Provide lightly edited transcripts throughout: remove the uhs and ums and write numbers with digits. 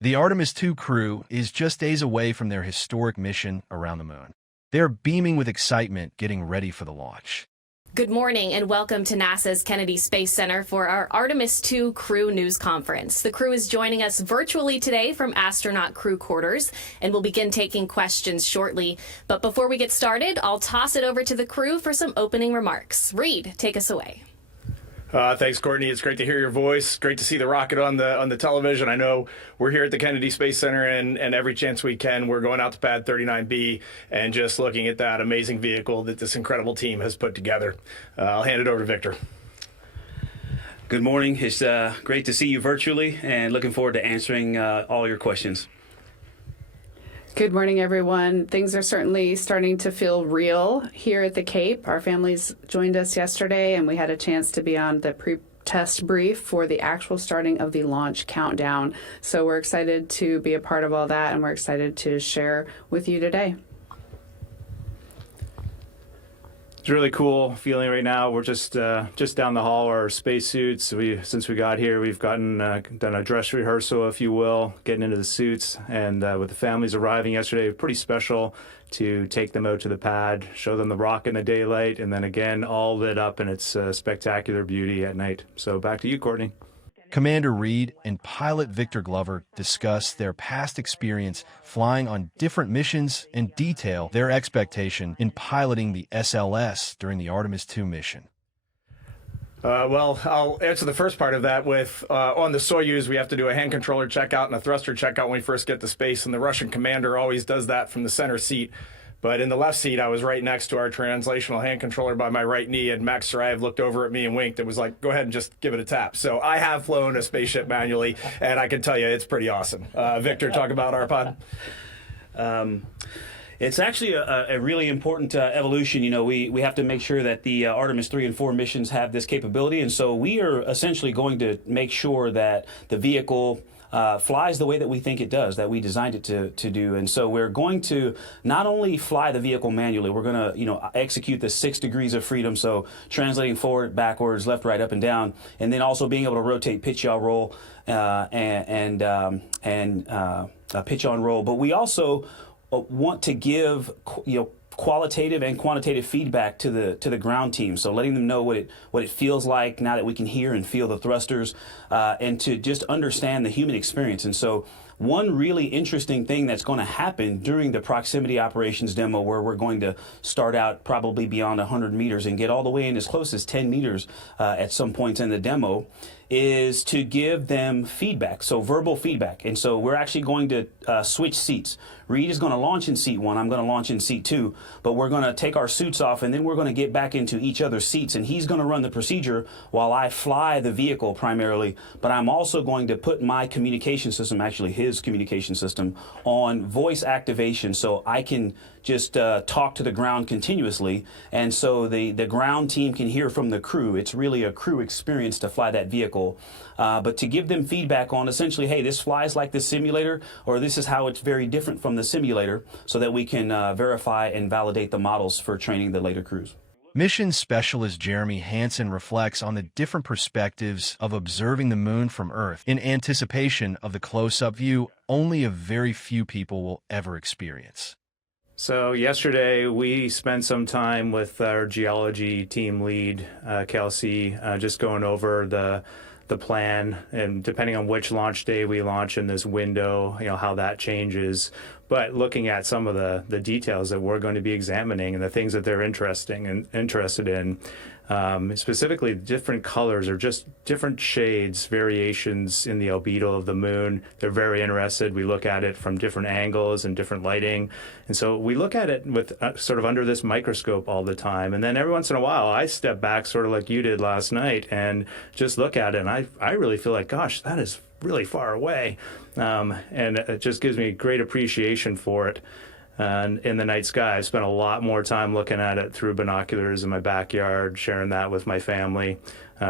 The Artemis II crew is just days away from their historic mission around the moon. They're beaming with excitement, getting ready for the launch. Good morning and welcome to NASA's Kennedy Space Center for our Artemis II Crew News Conference. The crew is joining us virtually today from astronaut crew quarters, and we'll begin taking questions shortly. But before we get started, I'll toss it over to the crew for some opening remarks. Reid, take us away. Thanks, Courtney. It's great to hear your voice. Great to see the rocket on the television. I know we're here at the Kennedy Space Center, and every chance we can, we're going out to Pad 39B and just looking at that amazing vehicle that this incredible team has put together. I'll hand it over to Victor. Good morning. It's great to see you virtually, and looking forward to answering all your questions. Good morning, everyone. Things are certainly starting to feel real here at the Cape. Our families joined us yesterday, and we had a chance to be on the pre-test brief for the actual starting of the launch countdown. So we're excited to be a part of all that, and we're excited to share with you today. It's really cool feeling right now. We're just down the hall, our spacesuits. Since we got here, we've done a dress rehearsal, if you will, getting into the suits. And with the families arriving yesterday, pretty special to take them out to the pad, show them the rocket in the daylight, and then again, all lit up in its spectacular beauty at night. So back to you, Courtney. Commander Reid and pilot Victor Glover discuss their past experience flying on different missions and detail their expectation in piloting the SLS during the Artemis II mission. Well, I'll answer the first part of that with, on the Soyuz, we have to do a hand controller checkout and a thruster checkout when we first get to space, and the Russian commander always does that from the center seat. But in the left seat, I was right next to our translational hand controller by my right knee, and Max Sarayev looked over at me and winked and was like, go ahead and just give it a tap. So I have flown a spaceship manually, and I can tell you it's pretty awesome. Victor, talk about our pod. It's actually a really important evolution. You know, we have to make sure that the Artemis 3 and 4 missions have this capability, and so we are essentially going to make sure that the vehicle flies the way that we think it does, that we designed it to do. And so we're going to not only fly the vehicle manually, we're going to, execute the 6 degrees of freedom, so translating forward, backwards, left, right, up, and down, and then also being able to rotate, pitch, yaw, roll, and pitch on roll. But we also want to give, qualitative and quantitative feedback to the ground team, so letting them know what it feels like now that we can hear and feel the thrusters, and to just understand the human experience. And so one really interesting thing that's going to happen during the proximity operations demo, where we're going to start out probably beyond 100 meters and get all the way in as close as 10 meters at some points in the demo, is to give them feedback, so verbal feedback. And so we're actually going to switch seats. Reid is going to launch in seat 1, I'm going to launch in seat 2, but we're going to take our suits off, and then we're going to get back into each other's seats, and he's going to run the procedure while I fly the vehicle primarily, but I'm also going to put my communication system, actually his communication system, on voice activation, so I can just talk to the ground continuously, and so the ground team can hear from the crew. It's really a crew experience to fly that vehicle, but to give them feedback on essentially, hey, this flies like the simulator, or this is how it's very different from the simulator, so that we can verify and validate the models for training the later crews. Mission specialist Jeremy Hansen reflects on the different perspectives of observing the moon from Earth in anticipation of the close-up view only a very few people will ever experience. So yesterday we spent some time with our geology team lead, Kelsey, just going over the plan, and depending on which launch day we launch in this window, how that changes. But looking at some of the details that we're going to be examining and the things that they're interested in, specifically different colors or just different shades, variations in the albedo of the moon. They're very interested. We look at it from different angles and different lighting. And so we look at it with sort of under this microscope all the time. And then every once in a while, I step back sort of like you did last night and just look at it. And I really feel like, gosh, that is really far away. And it just gives me great appreciation for it. And in the night sky, I've spent a lot more time looking at it through binoculars in my backyard, sharing that with my family.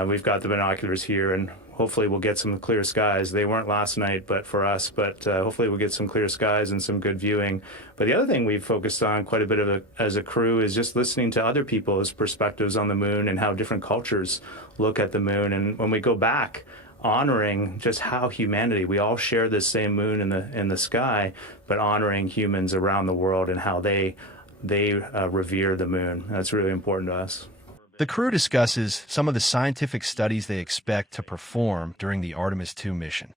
We've got the binoculars here, and hopefully we'll get some clear skies. They weren't last night, but for us, hopefully we'll get some clear skies and some good viewing. But the other thing we've focused on quite a bit as a crew is just listening to other people's perspectives on the moon and how different cultures look at the moon. And when we go back honoring just how humanity, we all share this same moon in the sky, but honoring humans around the world and how they revere the moon. That's really important to us. The crew discusses some of the scientific studies they expect to perform during the Artemis II mission.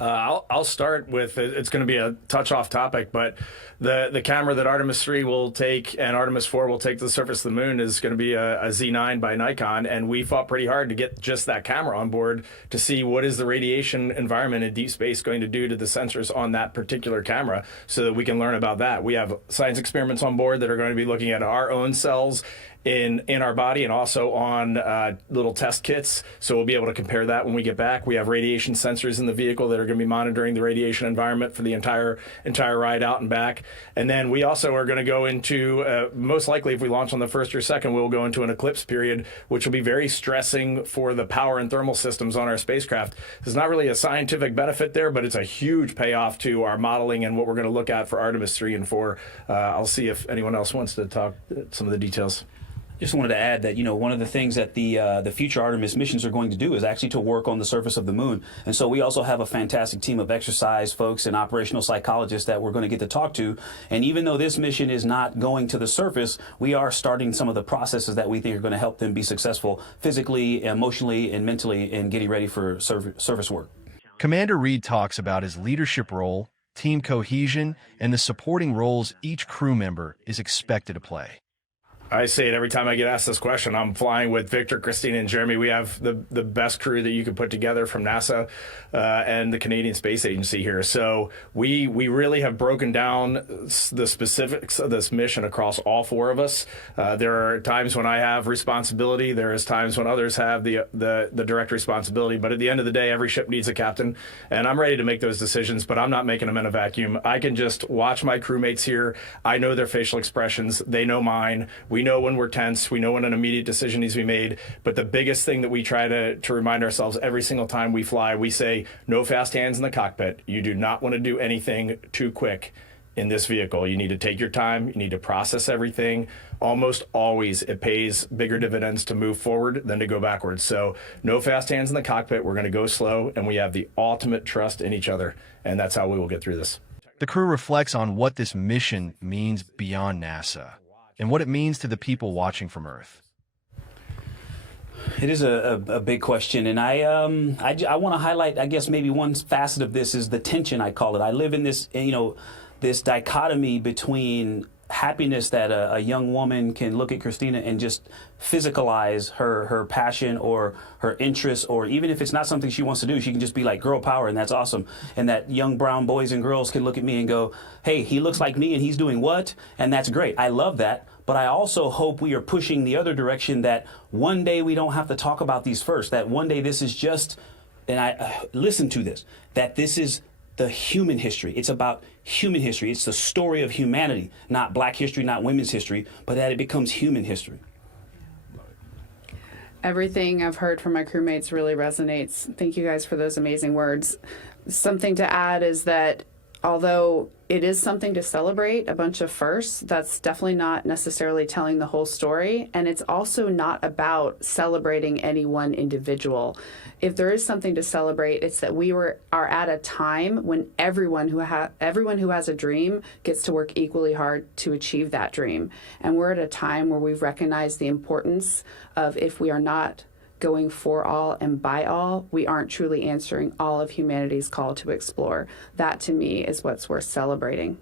I'll start with, it's going to be a touch off topic, but the camera that Artemis 3 will take and Artemis 4 will take to the surface of the moon is going to be a Z9 by Nikon, and we fought pretty hard to get just that camera on board to see what is the radiation environment in deep space going to do to the sensors on that particular camera so that we can learn about that. We have science experiments on board that are going to be looking at our own cells in our body and also on little test kits, so we'll be able to compare that when we get back. We have radiation sensors in the vehicle that are going to be monitoring the radiation environment for the entire ride out and back. And then we also are going to go into, most likely if we launch on the 1st or 2nd, we'll go into an eclipse period, which will be very stressing for the power and thermal systems on our spacecraft. There's not really a scientific benefit there, but it's a huge payoff to our modeling and what we're going to look at for Artemis 3 and 4. I'll see if anyone else wants to talk some of the details. Just wanted to add that, one of the things that the future Artemis missions are going to do is actually to work on the surface of the moon. And so we also have a fantastic team of exercise folks and operational psychologists that we're going to get to talk to. And even though this mission is not going to the surface, we are starting some of the processes that we think are going to help them be successful physically, emotionally, and mentally in getting ready for surface work. Commander Reid talks about his leadership role, team cohesion, and the supporting roles each crew member is expected to play. I say it every time I get asked this question. I'm flying with Victor, Christina, and Jeremy. We have the best crew that you could put together from NASA and the Canadian Space Agency here. So we really have broken down the specifics of this mission across all 4 of us. There are times when I have responsibility. There is times when others have the direct responsibility. But at the end of the day, every ship needs a captain, and I'm ready to make those decisions. But I'm not making them in a vacuum. I can just watch my crewmates here. I know their facial expressions. They know mine. We know when we're tense. We know when an immediate decision needs to be made. But the biggest thing that we try to remind ourselves every single time we fly, we say, no fast hands in the cockpit. You do not want to do anything too quick in this vehicle. You need to take your time. You need to process everything. Almost always it pays bigger dividends to move forward than to go backwards. So no fast hands in the cockpit. We're going to go slow, and we have the ultimate trust in each other. And that's how we will get through this. The crew reflects on what this mission means beyond NASA and what it means to the people watching from Earth. It is a big question, and I want to highlight, I guess, maybe one facet of this is the tension, I call it. I live in this, this dichotomy between happiness that a young woman can look at Christina and just physicalize her passion or her interest, or even if it's not something she wants to do, she can just be like girl power, and that's awesome. And that young brown boys and girls can look at me and go, hey, he looks like me and he's doing what? And that's great. I love that. But I also hope we are pushing the other direction, that one day we don't have to talk about these first, that one day this is just, and I listen to this, that this is the human history. It's about human history. It's the story of humanity, not black history, not women's history, but that it becomes human history. Everything I've heard from my crewmates really resonates. Thank you guys for those amazing words. Something to add is that although it is something to celebrate, a bunch of firsts, that's definitely not necessarily telling the whole story. And it's also not about celebrating any one individual. If there is something to celebrate, it's that we are at a time when everyone who has a dream gets to work equally hard to achieve that dream. And we're at a time where we've recognized the importance of, if we are not going for all and by all, we aren't truly answering all of humanity's call to explore. That, to me, is what's worth celebrating.